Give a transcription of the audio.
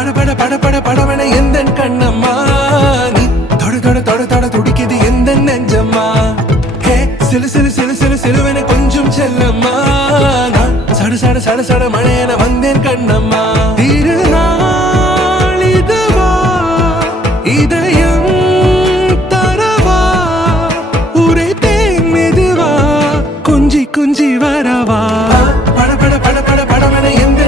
பட பட பட படவன எந்தன் கண்ணம்மா நீ தொட தொட தொட தொட துடிக்குது எந்த நெஞ்சம்மா ஹே சிலு சிலு சிலு சிலு சிலுவன கொஞ்சம் செல்லம்மா நான் சட சட சட சட மழையன வந்தேன் கண்ணம்மா திருநாள் இதுவா இதயம் தரவா உரைத்தேன் மெதுவா குஞ்சி குஞ்சி வரவா பட பட பட பட படவன எந்த